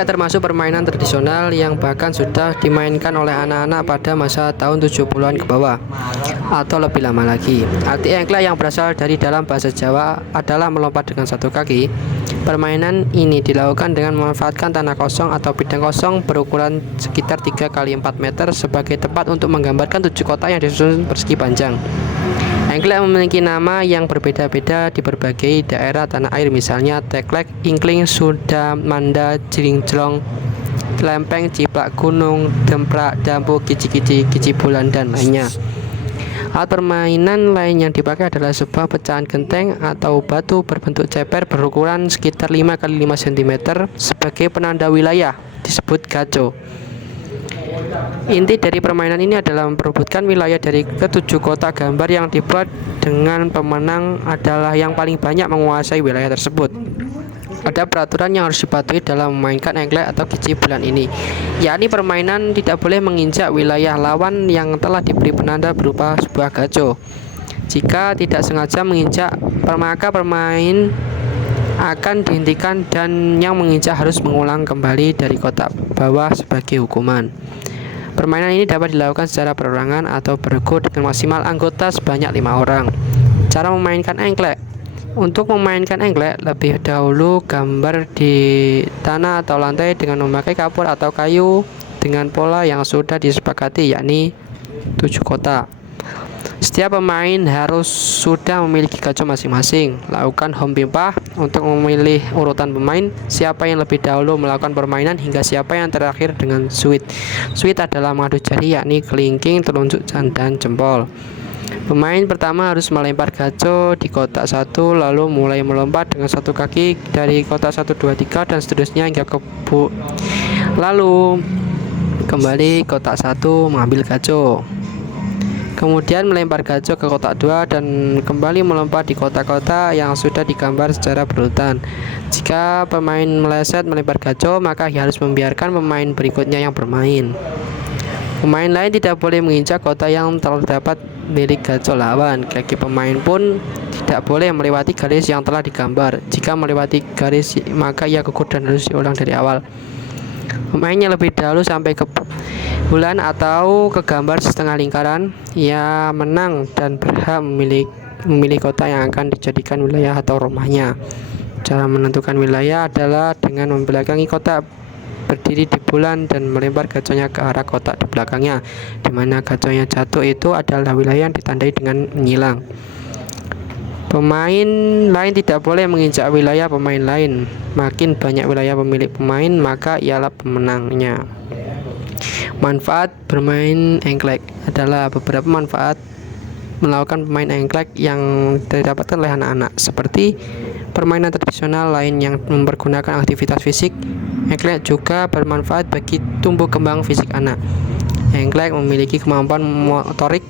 Engklek termasuk permainan tradisional yang bahkan sudah dimainkan oleh anak-anak pada masa tahun 70-an ke bawah atau lebih lama lagi. Arti engklek yang berasal dari dalam bahasa Jawa adalah melompat dengan satu kaki. Permainan ini dilakukan dengan memanfaatkan tanah kosong atau bidang kosong berukuran sekitar 3 kali 4 meter sebagai tempat untuk menggambarkan 7 kotak yang disusun persegi panjang. Engklek memiliki nama yang berbeda-beda di berbagai daerah tanah air, misalnya teklek, ingkling, sudamanda, jringclong, lempeng, ciplak gunung, demprak, dampu, kici-kici, kici bulan, dan lainnya. Alat permainan lain yang dipakai adalah sebuah pecahan genteng atau batu berbentuk ceper berukuran sekitar 5 x 5 cm sebagai penanda wilayah, disebut gaco. Inti dari permainan ini adalah memperebutkan wilayah dari ketujuh kotak gambar yang dibuat dengan pemenang adalah yang paling banyak menguasai wilayah tersebut. Ada peraturan yang harus dipatuhi dalam memainkan engklek atau kici bulan ini, yakni permainan tidak boleh menginjak wilayah lawan yang telah diberi penanda berupa sebuah gaco. Jika tidak sengaja menginjak, maka permain akan dihentikan dan yang menginjak harus mengulang kembali dari kotak bawah sebagai hukuman. Permainan ini dapat dilakukan secara perorangan atau beregu dengan maksimal anggota sebanyak 5 orang. Cara memainkan engklek. Untuk memainkan engklek, lebih dahulu gambar di tanah atau lantai dengan memakai kapur atau kayu dengan pola yang sudah disepakati, yakni 7 kotak. Setiap pemain harus sudah memiliki gaco masing-masing. Lakukan home pimpah untuk memilih urutan pemain, siapa yang lebih dahulu melakukan permainan hingga siapa yang terakhir dengan sweet. Sweet adalah mengadu jari, yakni kelingking, telunjuk, dan jempol. Pemain pertama harus melempar gaco di kotak 1, lalu mulai melompat dengan satu kaki dari kotak 1, 2, 3 dan seterusnya hingga lalu kembali kotak 1 mengambil gaco. Kemudian melempar gaco ke kotak 2 dan kembali melompat di kotak-kotak yang sudah digambar secara berurutan. Jika pemain meleset melempar gaco, maka ia harus membiarkan pemain berikutnya yang bermain. Pemain lain tidak boleh menginjak kotak yang terdapat milik gaco lawan. Kaki pemain pun tidak boleh melewati garis yang telah digambar. Jika melewati garis, maka ia gugur dan harus diulang dari awal. Pemainnya lebih dahulu sampai ke bulan atau ke gambar setengah lingkaran, ia menang dan berhak memilih kota yang akan dijadikan wilayah atau rumahnya. Cara menentukan wilayah adalah dengan membelakangi kotak berdiri di bulan dan melempar gaconya ke arah kotak di belakangnya. Di mana gaconya jatuh itu adalah wilayah yang ditandai dengan menyilang. Pemain lain tidak boleh menginjak wilayah pemain lain. Makin banyak wilayah pemilik pemain, maka ialah pemenangnya. Manfaat bermain engklek adalah beberapa manfaat melakukan pemain engklek yang didapatkan oleh anak-anak, seperti permainan tradisional lain yang mempergunakan aktivitas fisik. Engklek juga bermanfaat bagi tumbuh kembang fisik anak. Engklek memiliki kemampuan motorik